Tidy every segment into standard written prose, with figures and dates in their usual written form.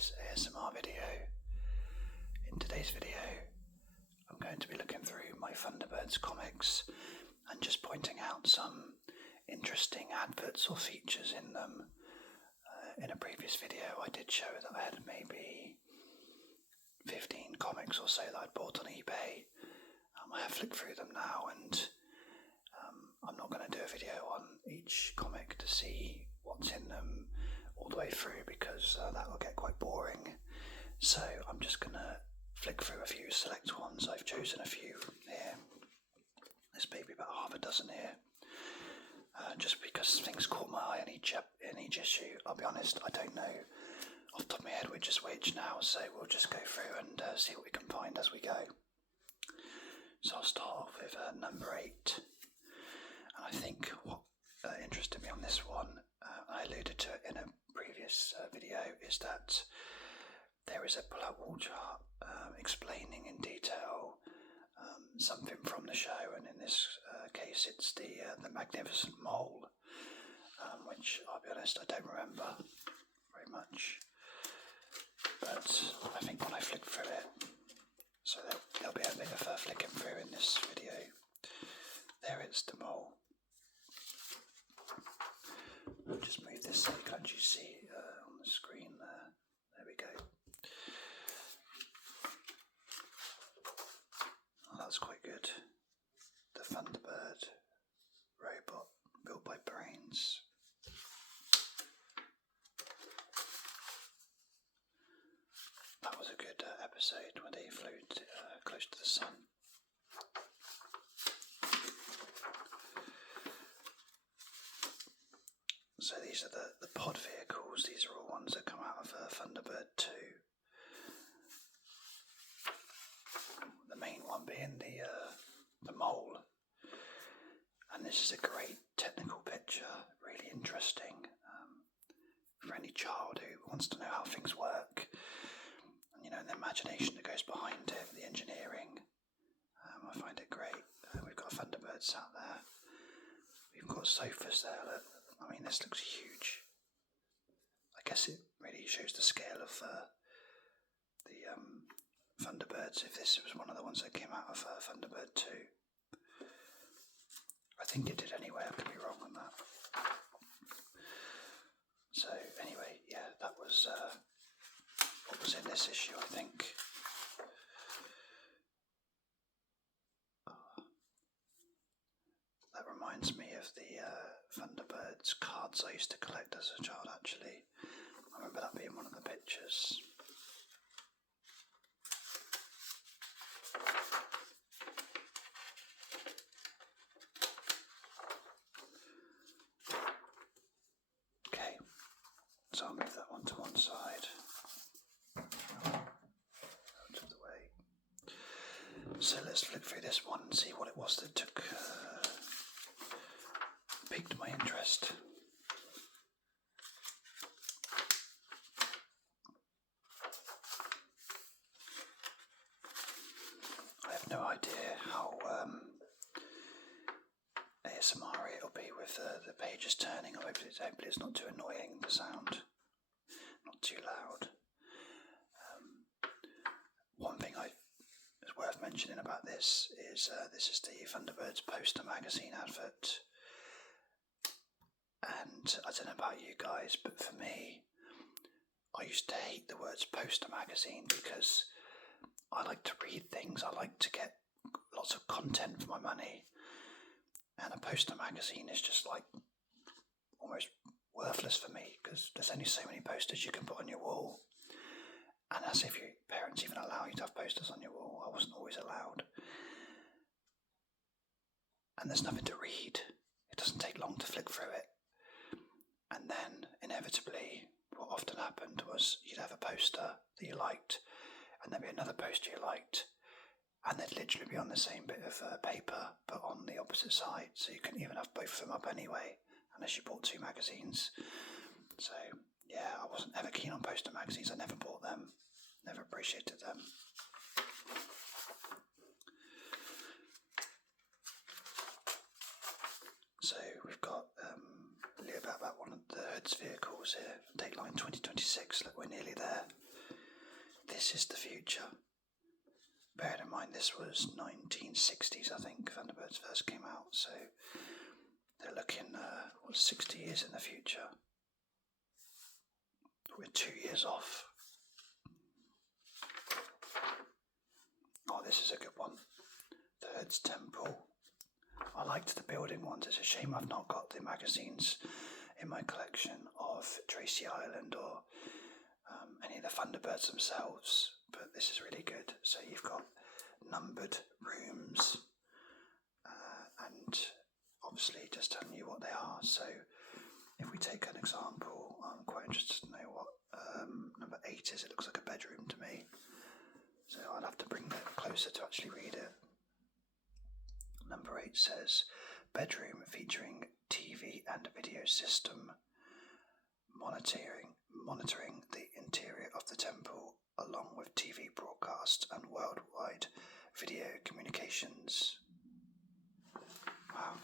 this ASMR video. In today's video, I'm going to be looking through my Thunderbirds comics and just pointing out some interesting adverts or features in them. In a previous video, I did show that I had maybe 15 comics or so that I'd bought on eBay. I have flicked through them now, and I'm not going to do a video on each comic to see what's in them all the way through, because that will get quite boring. So I'm just going to flick through a few select ones. I've chosen a few here. There's maybe about half a dozen here. Just because things caught my eye in each issue. I'll be honest, I don't know off the top of my head which is which now, so we'll just go through and see what we can find as we go. So I'll start off with number 8. And I think what interested me on this one, I alluded to it in a previous video, is that there is a pull-out wall chart explaining in detail something from the show, and in this case it's the Magnificent Mole, which I'll be honest, I don't remember very much, but I think when I flick through it, so there'll be a bit of flicking through in this video. There it's the mole. I'll just move this so you can actually see on the screen there. There we go. Oh, that's quite good. The Thunderbird robot built by Brains. That was a good episode when they flew close to the sun. So these are the pod vehicles. These are all ones that come out of Thunderbird 2. The main one being the mole. And this is a great technical picture, really interesting for any child who wants to know how things work. And, you know, the imagination that goes behind it, the engineering. I find it great. We've got Thunderbirds out there. We've got sofas there. Look. I mean, this looks huge. I guess it really shows the scale of the Thunderbirds, if this was one of the ones that came out of Thunderbird 2. I think it did anyway, I could be wrong on that. So, anyway, yeah, that was what was in this issue, I think. That reminds me of the Thunderbirds cards I used to collect as a child, actually. I remember that being one of the pictures. Okay, so I'll move that one to one side. Out of the way. So let's flick through this one and see what it was that piqued my interest. I have no idea how ASMR it'll be with the pages turning. Hopefully it's not too annoying, the sound, not too loud. One thing is worth mentioning about this is the Thunderbirds poster magazine advert. And I don't know about you guys, but for me, I used to hate the words poster magazine because I like to read things. I like to get lots of content for my money. And a poster magazine is just like almost worthless for me because there's only so many posters you can put on your wall. And as if your parents even allow you to have posters on your wall. I wasn't always allowed. And there's nothing to read. It doesn't take long to flick through it. And then, inevitably, what often happened was you'd have a poster that you liked, and there'd be another poster you liked, and they'd literally be on the same bit of paper, but on the opposite side, so you couldn't even have both of them up anyway, unless you bought 2 magazines. So, yeah, I wasn't ever keen on poster magazines. I never bought them, never appreciated them. So, we've got a little bit about one of the Hood's vehicles here, Dateline 2026, look, we're nearly there. this is the future. Bearing in mind this was 1960s, I think, Thunderbirds first came out, so they're looking, 60 years in the future. We're 2 years off. Oh, this is a good one. Third's Temple. I liked the building ones. It's a shame I've not got the magazines in my collection of Tracy Island or any of the Thunderbirds themselves, but this is really good. So you've got numbered rooms and obviously just telling you what they are. So if we take an example, I'm quite interested to know what number 8 is. It looks like a bedroom to me, so I'll have to bring that closer to actually read it. Number 8 says, bedroom featuring TV and video system, monitoring the interior of the temple along with TV broadcast and worldwide video communications. Wow,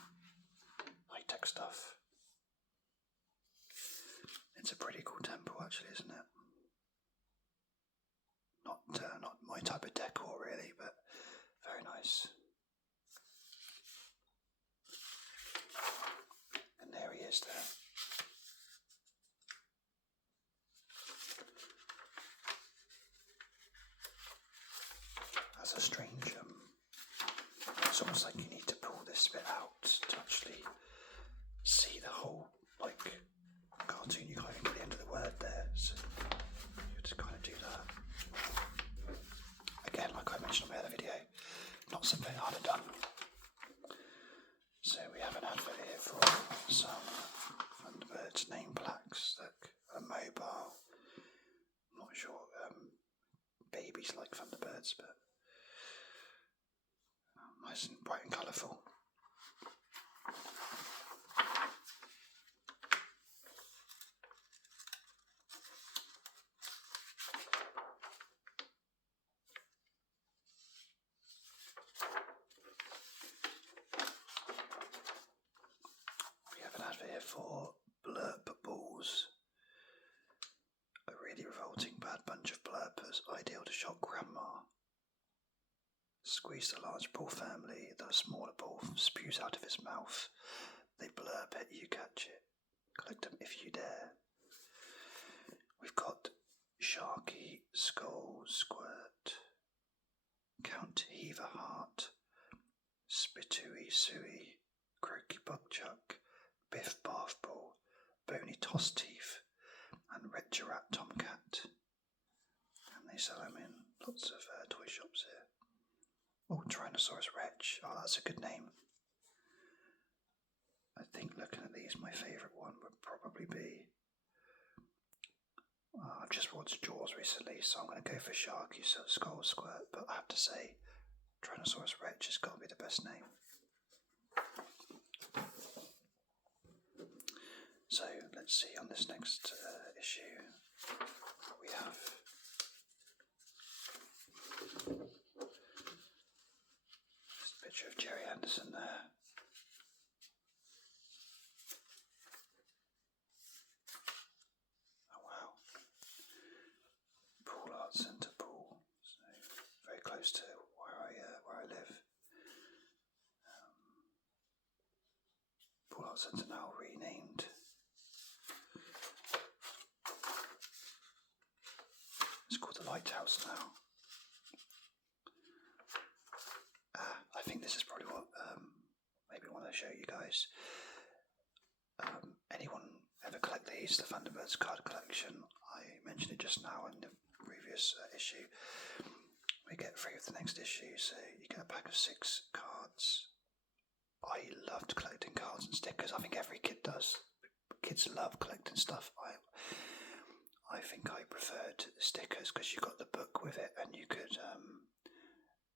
high-tech stuff. It's a pretty cool temple actually, isn't it? Not my type of decor really, but very nice. And there he is there. That's a strange, it's almost like you need to pull this bit out to actually see the whole, like, cartoon. You can't even get the end of the word there, so you just kind of do that. Again, like I mentioned on my other video, not something I'd have done. So we have an advert here for some Thunderbirds name plaques that are mobile. I'm not sure babies like Thunderbirds, but nice and bright and colourful. We have an advert here for blurp balls. A really revolting bad bunch of blurpers, ideal to shock grandma. Squeeze the large ball firmly, the smaller ball spews out of his mouth. They blurp it, you catch it. Collect them if you dare. We've got Sharky, Skull, Squirt, Count Heaver Heart, Spitooey Suey, Croaky Bugchuck, Biff Bath Ball, Bony Toss Teeth, and Retcherat Tomcat. And they sell them in lots of toy shops here. Oh, Tyrannosaurus Rex. Oh, that's a good name. I think looking at these, my favourite one would probably be... I've just watched Jaws recently, so I'm going to go for Sharky, so Skull Squirt, but I have to say, Tyrannosaurus Rex has got to be the best name. So, let's see, on this next issue, we have... picture of Jerry Anderson there. Oh wow. Pool Art Centre Pool. So very close to where I live. Pool Art Centre now renamed. It's called the Lighthouse now. I think this is probably what maybe I want to show you guys. Anyone ever collect these? The Thunderbirds card collection. I mentioned it just now in the previous issue. We get 3 of the next issue, so you get a pack of 6 cards. I loved collecting cards and stickers. I think every kid does. Kids love collecting stuff. I think I preferred stickers because you got the book with it and you could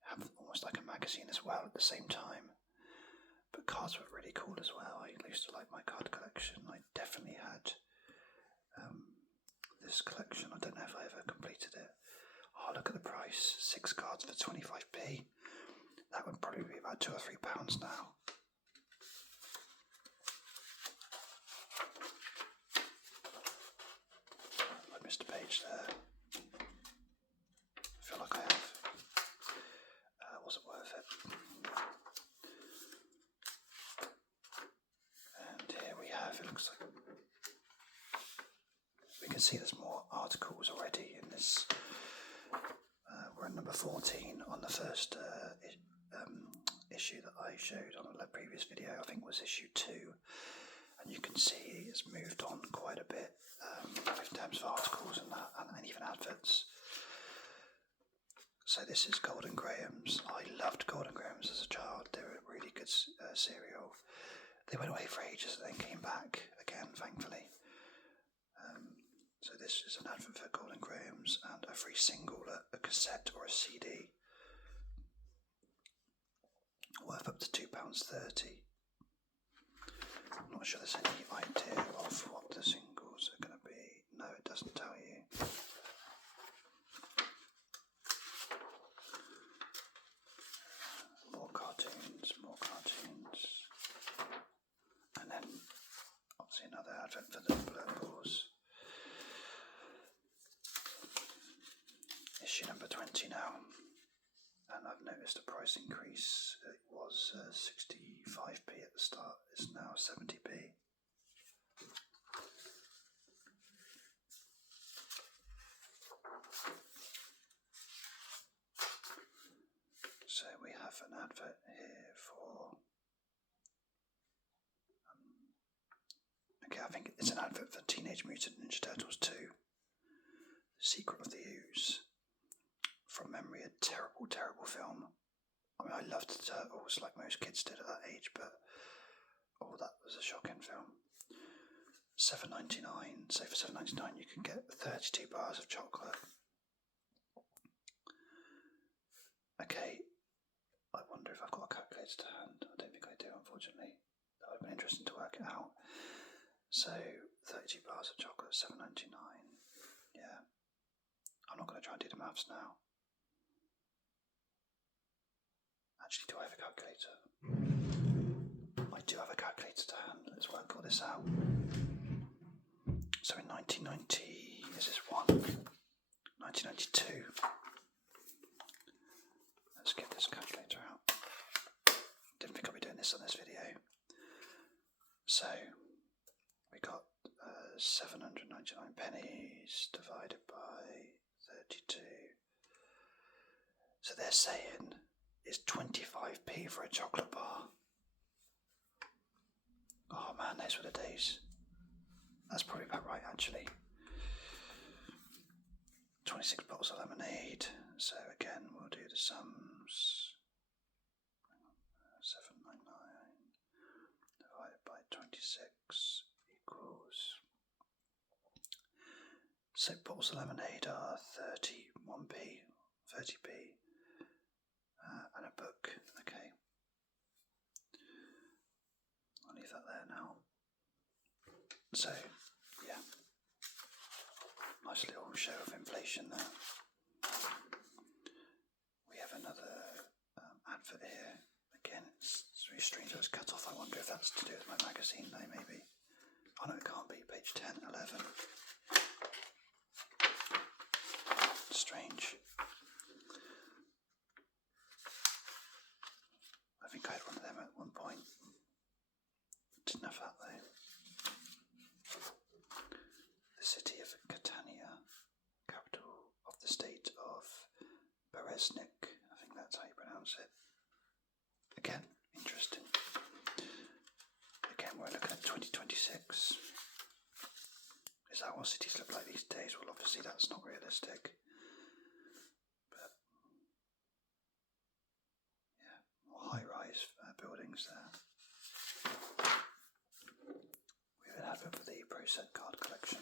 have almost like a magazine as well at the same time. But cards were really cool as well. I used to like my card collection. I definitely had this collection. I don't know if I ever completed it. Oh, look at the price. 6 cards for 25p. That would probably be about £2 or £3 now. I missed a page there. can see there's more articles already in this. We're at number 14 on the first issue that I showed on a previous video. I think it was issue 2, and you can see it's moved on quite a bit in terms of articles and that, and even adverts. So this is Golden Grahams. I loved Golden Grahams as a child. They were a really good cereal. They went away for ages and then came back again, thankfully. So this is an advert for Golden Grahams and a free single, a cassette or a CD, worth up to £2.30. I'm not sure there's any idea of what the singles are going to be. No, it doesn't tell you. More cartoons. And then obviously another advert for the Blurballs. Issue number 20 now. And I've noticed a price increase. It was 65p at the start, it's now 70p. So we have an advert here for okay, I think it's an advert for Teenage Mutant Ninja Turtles 2, The Secret of the Ooze. From memory, a terrible film. I mean, I loved the Turtles like most kids did at that age, but that was a shocking film. $7.99. So for $7.99 you can get 32 bars of chocolate. Okay, I wonder if I've got a calculator to hand. I don't think I do, unfortunately. That would have been interesting to work it out. So 32 bars of chocolate, $7.99. Yeah. I'm not going to try and do the maths now. Actually, do I have a calculator? I do have a calculator to hand. Let's work all this out. So in 1990, is this one? 1992. Let's get this calculator out. Didn't think I'd be doing this on this video. So we got 799 pennies divided by 32. So they're saying it's 25p for a chocolate bar. Oh man, those were the days. That's probably about right, actually. 26 bottles of lemonade. So again, we'll do the sums. 799 divided by 26 equals. So bottles of lemonade are 31p, 30p, and a book. Okay. I'll leave that there now. So, yeah. Nice little show of inflation there. We have another advert here. Again, it's very strange that it's cut off. I wonder if that's to do with my magazine though, maybe. Oh no, it can't be. Page 10, 11. Strange. I think I had one of them at one point. Didn't have that though. The city of Catania, capital of the state of Bereznik. I think that's how you pronounce it. Again, interesting. Again, we're looking at 2026. Is that what cities look like these days? Well, obviously that's not realistic. But yeah, more high-rise buildings there. We have an advert for the Pro Set card collection.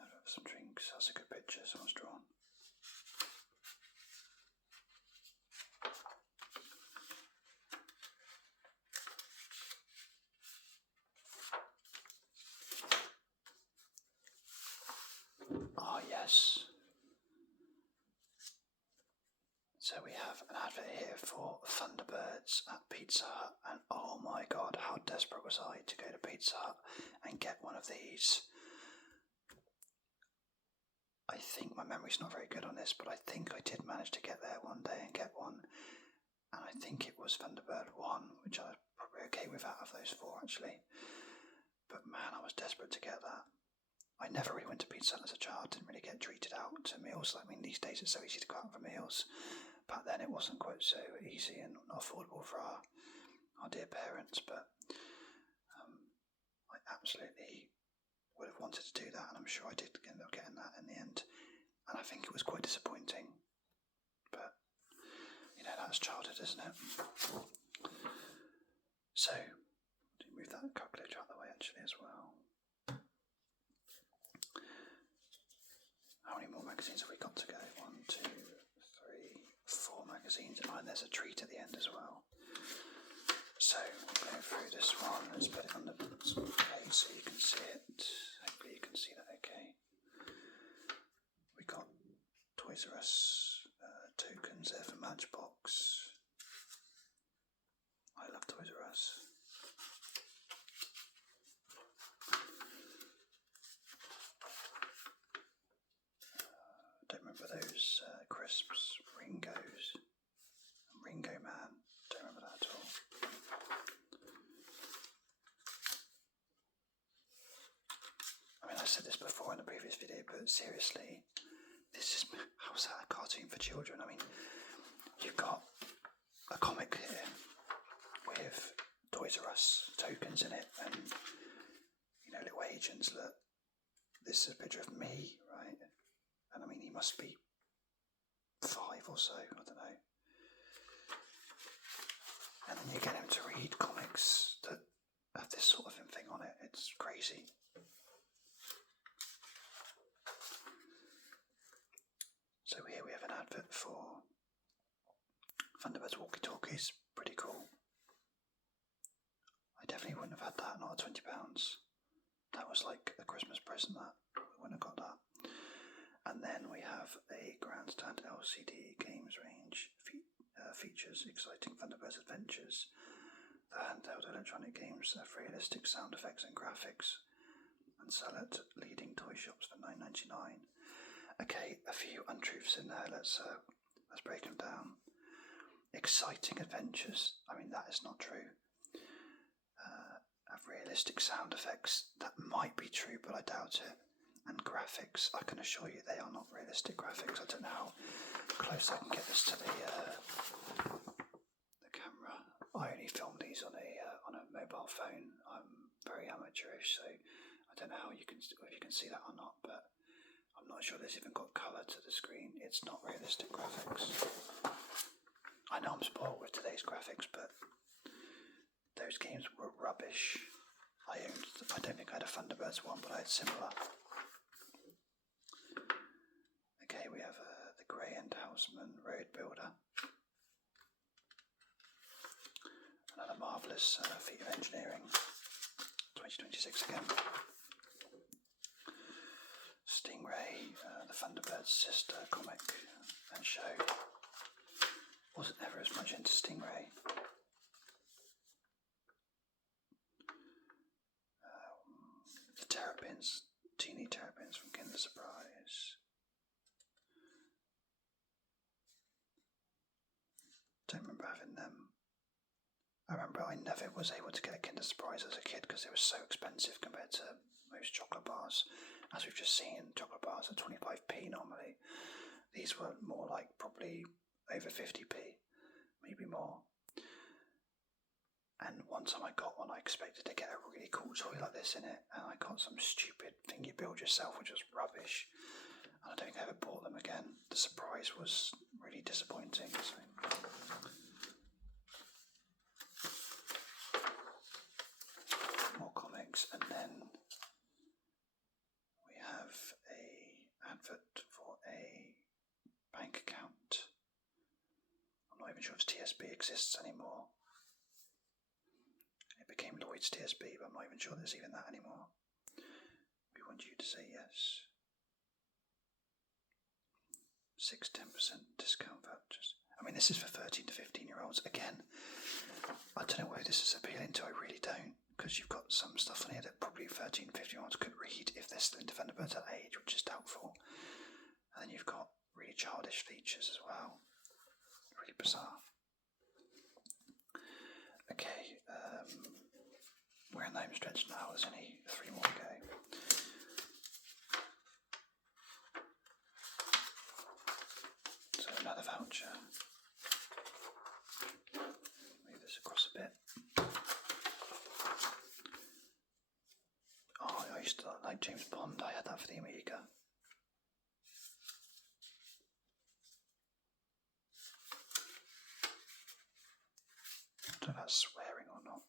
Advert for some drinks. That's a good picture someone's drawn. Ah, yes. So we have an advert here for Thunderbirds at Pizza Hut, and oh my god, how desperate was I to go to Pizza Hut and get one of these. I think my memory's not very good on this, but I think I did manage to get there one day and get one. and I think it was Thunderbird 1, which I was probably okay with out of those 4 actually. But man, I was desperate to get that. I never really went to Pizza Hut as a child, didn't really get treated out to meals. I mean, these days it's so easy to go out for meals. Back then it wasn't quite so easy and not affordable for our dear parents, but I absolutely would have wanted to do that, and I'm sure I did end up getting that in the end. And I think it was quite disappointing, but you know, that's childhood, isn't it? So, move that calculator out of the way actually as well. How many more magazines have we got to go? 1, 2, 3, 4 magazines, and there's a treat at the end as well. So, going through this one, let's put it on the plate so you can see it. Hopefully you can see that okay. We got Toys R Us tokens there for Matchbox. I love Toys R Us. Don't remember those crisps, Ringos, Ringo Man. Don't remember that at all. I mean, I said this before in a previous video, but seriously, how's that a cartoon for children? I mean, you've got a comic here with Toys R Us tokens in it, and you know, little agents. Look, this is a picture of me, right? And I mean, he must be 5 or so, I don't know. And then you get him to read comics that have this sort of thing on it. It's crazy. So here we have an advert for Thunderbirds walkie-talkies. Pretty cool. I definitely wouldn't have had that, not at £20. That was like a Christmas present, that. We wouldn't have got that. And then we have a Grandstand LCD games range. Features exciting Thunderbirds adventures. The handheld electronic games have realistic sound effects and graphics, and sell at leading toy shops for $9.99. Okay, a few untruths in there. Let's break them down. Exciting adventures. I mean, that is not true. Have realistic sound effects. That might be true, but I doubt it. And graphics, I can assure you they are not realistic graphics. I don't know how close I can get this to the camera. I only film these on a mobile phone. I'm very amateurish, so I don't know if you can see that or not, but I'm not sure there's even got colour to the screen. It's not realistic graphics. I know I'm spoiled with today's graphics, but those games were rubbish. I don't think I had a Thunderbirds one, but I had similar. Okay, we have the Grey End Houseman Road Builder. Another marvellous feat of engineering. 2026 again. Stingray, the Thunderbirds sister comic and show. Wasn't ever as much into Stingray. The Terrapins, teeny Terrapins from Kinder Surprise. Don't remember having them. I remember I never was able to get a Kinder Surprise as a kid because they were so expensive compared to most chocolate bars. As we've just seen, chocolate bars are 25p normally. These were more like probably over 50p, maybe more. And one time I got one, I expected to get a really cool toy like this in it, and I got some stupid thing you build yourself, which was rubbish. And I don't think I ever bought them again. The surprise was really disappointing. So. More comics, and then we have a advert for a bank account. I'm not even sure if TSB exists anymore. It became Lloyd's TSB, but I'm not even sure there's even that anymore. We want you to say yes. 10% discount vouchers. I mean, this is for 13 to 15 year olds. Again, I don't know whether this is appealing to, I really don't, because you've got some stuff on here that probably 13, 15 year olds could read if they're still into Thunderbirds at that age, which is doubtful. And then you've got really childish features as well. Really bizarre. we're in the home stretch now. There's only 3 more to go. So another voucher. Move this across a bit. Oh, I used to like James Bond. I had that for the Amiga. I don't know if that's swearing or not.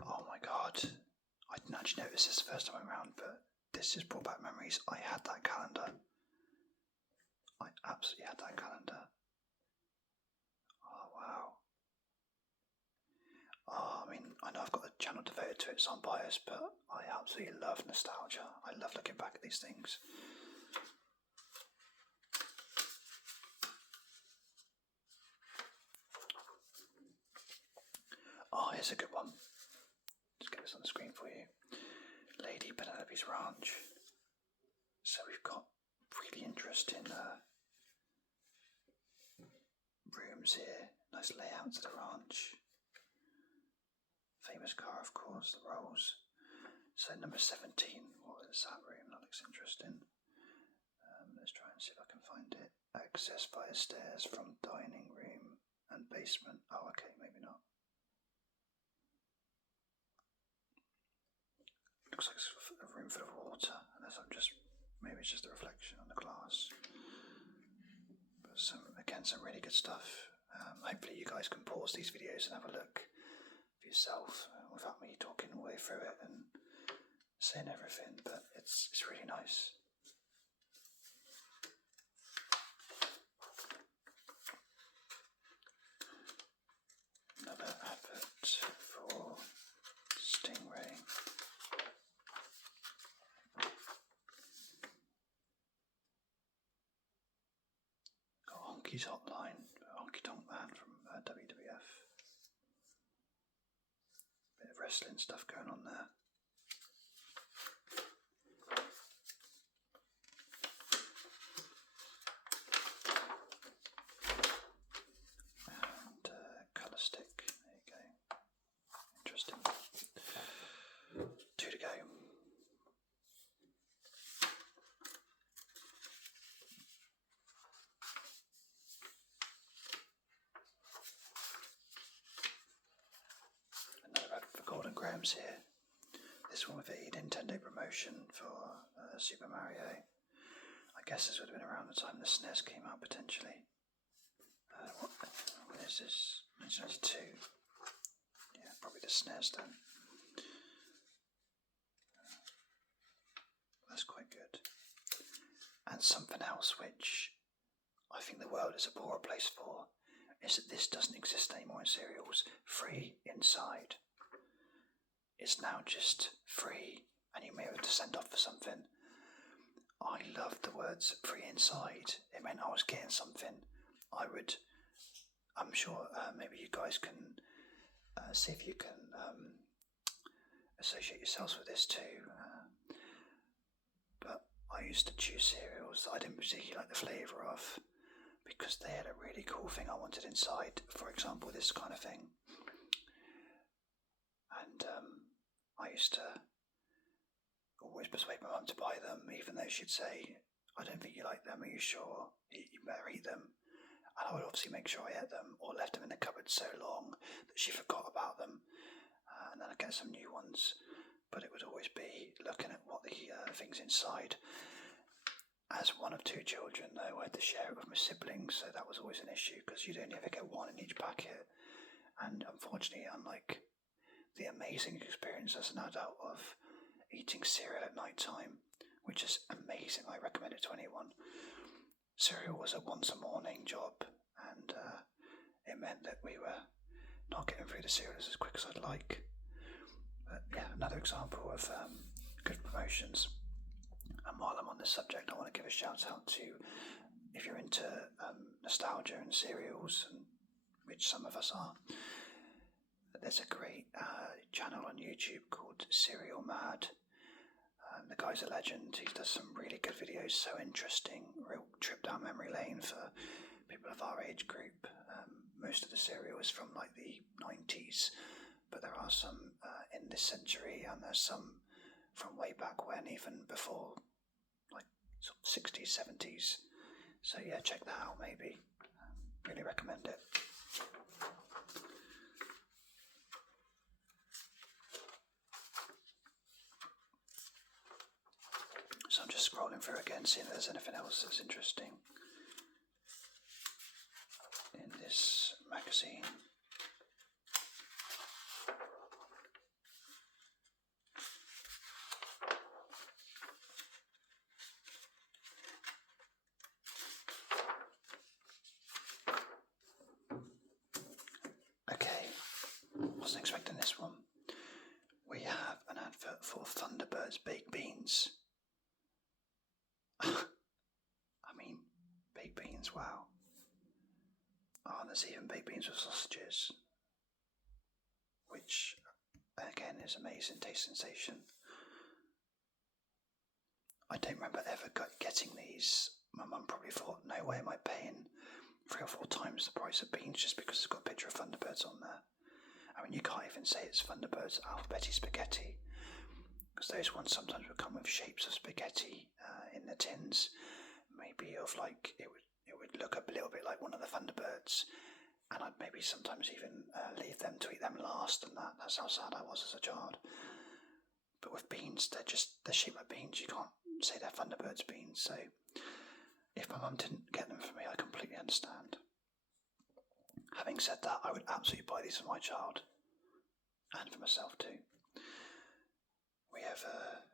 Oh my god. I didn't actually notice this the first time around, but this just brought back memories. I had that calendar. I absolutely had that calendar. Oh wow. Oh, I mean, I know I've got a channel devoted to it, so I'm biased, but I absolutely love nostalgia. I love looking back at these things. Oh, here's a good one. Let's get this on the screen for you. Lady Penelope's Ranch. So we've got really interesting rooms here. Nice layout to the ranch. Famous car, of course, the Rolls. So number 17, what is that room? That looks interesting. Let's try and see if I can find it. Access via stairs from dining room and basement. Oh, okay, maybe not. Looks like it's a room full of water, unless maybe it's just a reflection on the glass. But some really good stuff. Hopefully you guys can pause these videos and have a look for yourself without me talking all the way through it and saying everything, but it's really nice. Another advert for Stingray. Got Honky's Hotline, Honky Tonk Man from WWF. Bit of wrestling stuff going on there. And colour stick, there you go. Interesting. 2 to go. Another ad for Golden Grahams here. This one with a Nintendo promotion for Super Mario. I guess this would have been around the time the SNES came out, potentially. When is this? 1992. Yeah, probably the SNES then. That's quite good. And something else which I think the world is a poorer place for is that this doesn't exist anymore in cereals. Free inside. It's now just free and you may have to send off for something. I loved the words free inside. It meant I was getting something. I'm sure maybe you guys can see if you can associate yourselves with this too. But I used to choose cereals that I didn't particularly like the flavour of because they had a really cool thing I wanted inside. For example, this kind of thing. And I used to always persuade my mum to buy them, even though she'd say, I don't think you like them, are you sure? You better eat them. And I would obviously make sure I ate them or left them in the cupboard so long that she forgot about them. And then I'd get some new ones. But it would always be looking at what the things inside. As one of 2 children, though, I had to share it with my siblings, so that was always an issue because you'd only ever get 1 in each packet. And unfortunately, unlike the amazing experience as an adult of eating cereal at night time, which is amazing, I recommend it to anyone. Cereal was a once a morning job, and it meant that we were not getting through the cereals as quick as I'd like. But yeah, another example of good promotions. And while I'm on this subject, I want to give a shout out to, if you're into nostalgia and cereals, and which some of us are, there's a great channel on YouTube called Cereal Mad. The guy's a legend. He does some really good videos, so interesting, real trip down memory lane for people of our age group. Most of the cereal is from like the 90s, but there are some in this century, and there's some from way back when, even before, like sort of 60s, 70s. So yeah, check that out maybe. Really recommend it. So I'm just scrolling through again, seeing if there's anything else that's interesting in this magazine. Okay, wasn't expecting this one. We have an advert for Thunderbirds baked beans. I mean, baked beans, wow. Oh, there's even baked beans with sausages, which again is amazing taste sensation. I don't remember ever getting these. My mum probably thought, no way am I paying 3 or 4 times the price of beans just because it's got a picture of Thunderbirds on there. I mean, you can't even say it's Thunderbirds alphabeti spaghetti, because those ones sometimes would come with shapes of spaghetti in the tins, maybe of like it would look a little bit like one of the Thunderbirds, and I'd maybe sometimes even leave them to eat them last, and that's how sad I was as a child. But with beans, they're shaped like beans. You can't say they're Thunderbirds beans. So if my mum didn't get them for me, I completely understand. Having said that, I would absolutely buy these for my child and for myself too. We have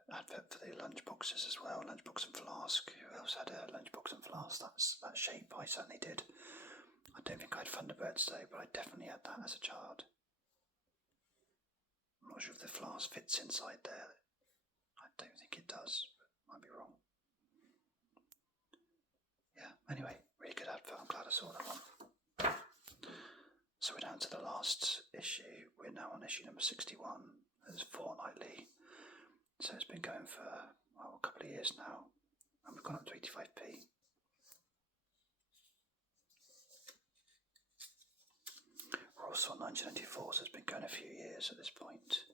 an advert for the lunch boxes as well, lunchbox and flask. Who else had a lunchbox and flask? That shape, I certainly did. I don't think I had Thunderbirds though, but I definitely had that as a child. I'm not sure if the flask fits inside there. I don't think it does, but might be wrong. Yeah, anyway, really good advert. I'm glad I saw that one. So we're down to the last issue. We're now on issue number 61. It's fortnightly. So it's been going for a couple of years now. And we've gone up to 85p. We're also on 1994, so it's been going a few years at this point.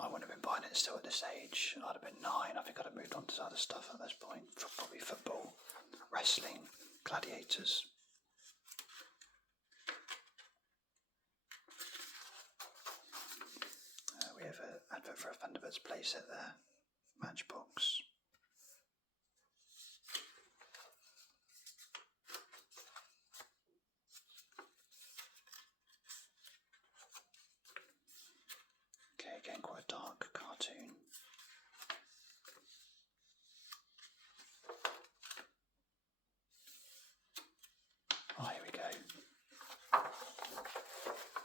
I wouldn't have been buying it still at this age. I'd have been 9. I think I'd have moved on to other stuff at this point. Probably football, wrestling, gladiators. We have an advert for a Thunderbirds playset there. Matchbox. Okay, again quite a dark cartoon. Oh, here we go.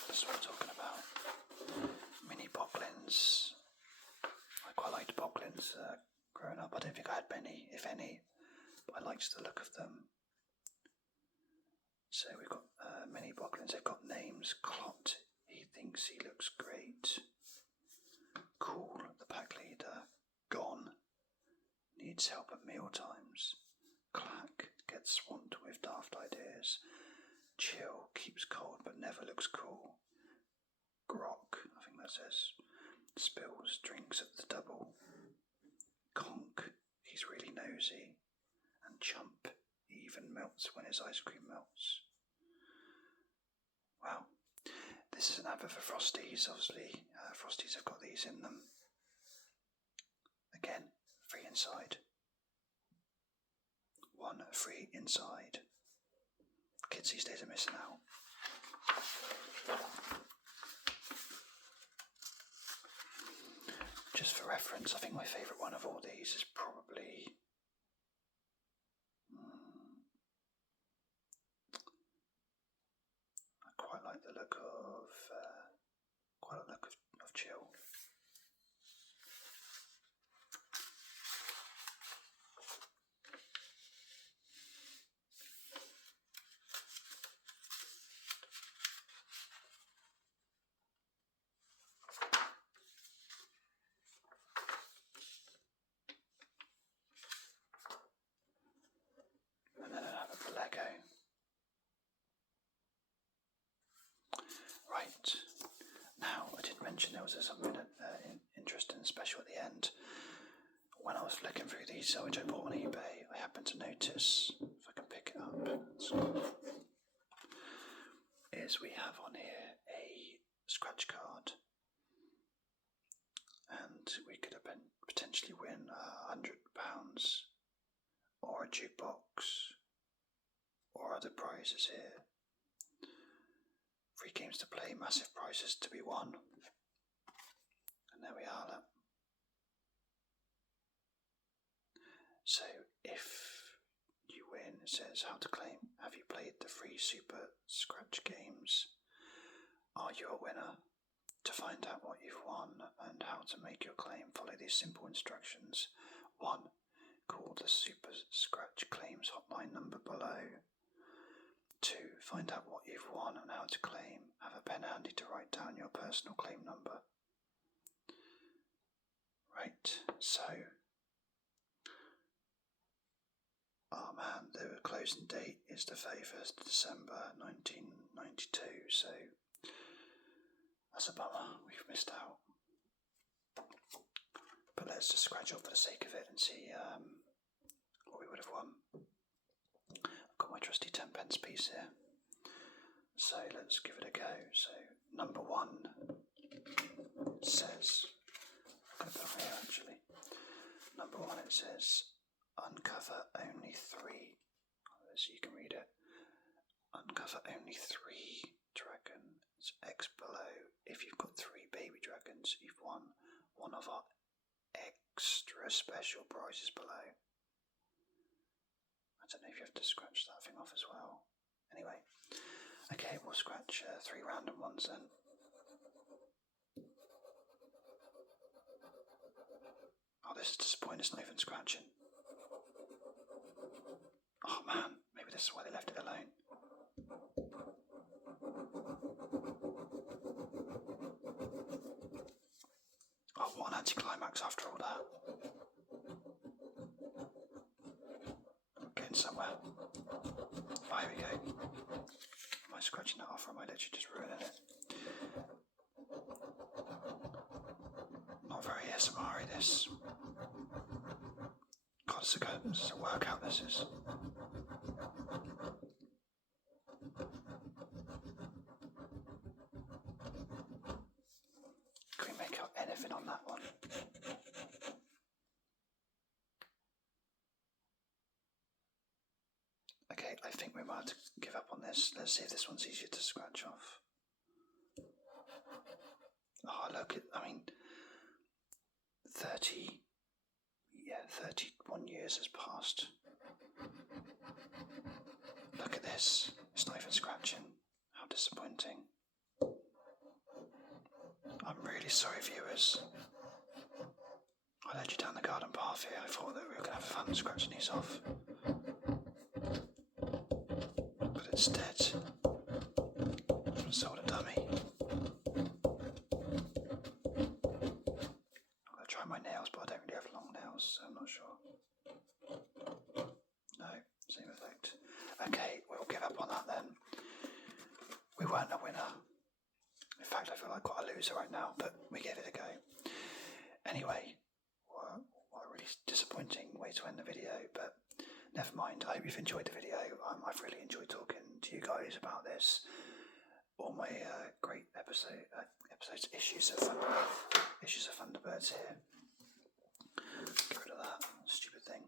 That's what I'm talking about. Mini Boglins. I quite liked Boglins growing up. I don't think I had many, if any, but I liked the look of them. So we've got mini Boglins. They've got names. Clot, he thinks he looks great. Cool, the pack leader. Gone, needs help at meal times. Clack, gets swamped with daft ideas. Chill, keeps cold but never looks cool. Grok, I think that says, spills drinks at the double. Conk, he's really nosy. And Chump, he even melts when his ice cream melts. Wow. This is an advert for Frosties, obviously. Frosties have got these in them. Again, free inside. 1 free inside. Kids these days are missing out. Just for reference, I think my favourite one of all these is probably I quite like the look of Chill. was there something interesting and special at the end? When I was flicking through these, which I bought on eBay, I happened to notice, if I can pick it up, is we have on here a scratch card, and we could have potentially win £100 or a jukebox or other prizes here. Free games to play, massive prizes to be won. And there we are. Look. So if you win, it says how to claim. Have you played the free Super Scratch games? Are you a winner? To find out what you've won and how to make your claim, follow these simple instructions. 1. Call the Super Scratch Claims hotline number below. 2. Find out what you've won and how to claim. Have a pen handy to write down your personal claim number. Right, so... oh man, the closing date is the 31st of December 1992, so that's a bummer, we've missed out. But let's just scratch up for the sake of it and see what we would have won. I've got my trusty 10p piece here, so let's give it a go. So number 1 says, I'm going to put it here actually. Number 1, it says, uncover only 3, so you can read it. Uncover only 3 dragons X below. If you've got 3 baby dragons, you've won one of our extra special prizes below. I don't know if you have to scratch that thing off as well. Anyway, okay, we'll scratch 3 random ones then. Oh, this is disappointing, it's not even scratching. Oh man, maybe this is why they left it alone. Oh, what an anticlimax after all that. I'm getting somewhere. Oh, here we go. Am I scratching that off or am I literally just ruining it? Not very ASMR-y this. God, this is a workout, this is. Can we make out anything on that one? Okay, I think we might have to give up on this. Let's see if this one's easier to scratch off. Oh, look, 31 years has passed. Look at this. It's not even scratching. How disappointing. I'm really sorry, viewers. I led you down the garden path here. I thought that we were going to have fun scratching these off. But instead, I sold a dummy. I'm going to try my nails, but I don't really have long nails, so I'm not sure. No, same effect. Okay, we'll give up on that then. We weren't a winner. In fact, I feel like quite a loser right now, but we gave it a go. Anyway, what a really disappointing way to end the video, but never mind. I hope you've enjoyed the video. I've really enjoyed talking to you guys about this. All my great issues of Thunderbirds here. Get rid of that stupid thing.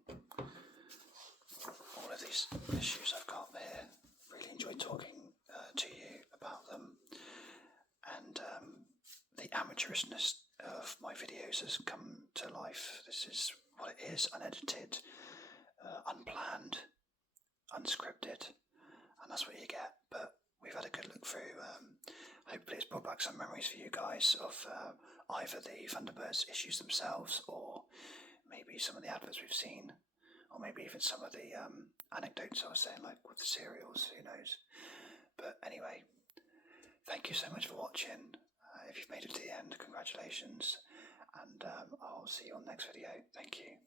All of these issues I've got here. Really enjoyed talking to you about them, and the amateurishness of my videos has come to life. This is what it is: unedited, unplanned, unscripted, and that's what you get. But we've had a good look through. Hopefully it's brought back some memories for you guys of either the Thunderbirds issues themselves, or maybe some of the adverts we've seen, or maybe even some of the anecdotes I was saying, like with the cereals, who knows. But anyway, thank you so much for watching. If you've made it to the end, congratulations, and I'll see you on the next video. Thank you.